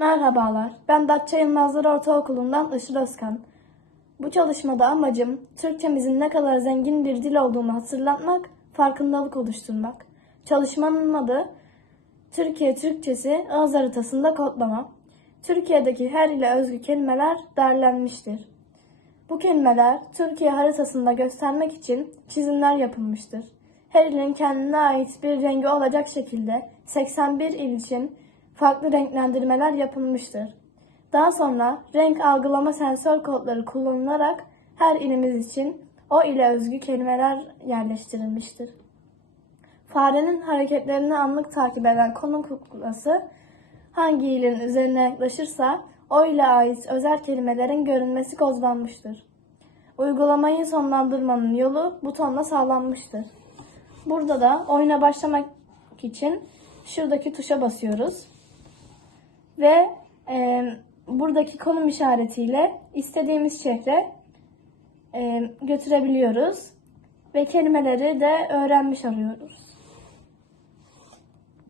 Merhabalar, ben Datça Yılmazlar Ortaokulu'ndan Işıl Özkan. Bu çalışmada amacım Türkçemizin ne kadar zengin bir dil olduğunu hatırlatmak, farkındalık oluşturmak. Çalışmanın adı Türkiye Türkçesi ağız haritasında kodlama. Türkiye'deki her ile özgü kelimeler derlenmiştir. Bu kelimeler Türkiye haritasında göstermek için çizimler yapılmıştır. Her ilin kendine ait bir rengi olacak şekilde 81 il için farklı renklendirmeler yapılmıştır. Daha sonra renk algılama sensör kodları kullanılarak her ilimiz için o ile özgü kelimeler yerleştirilmiştir. Farenin hareketlerini anlık takip eden konum kuklası hangi ilin üzerine yaklaşırsa o ile ait özel kelimelerin görünmesi kodlanmıştır. Uygulamayı sonlandırmanın yolu butonla sağlanmıştır. Burada da oyuna başlamak için şuradaki tuşa basıyoruz. Ve e, buradaki konum işaretiyle istediğimiz şehre e, götürebiliyoruz. Ve kelimeleri de öğrenmiş oluyoruz.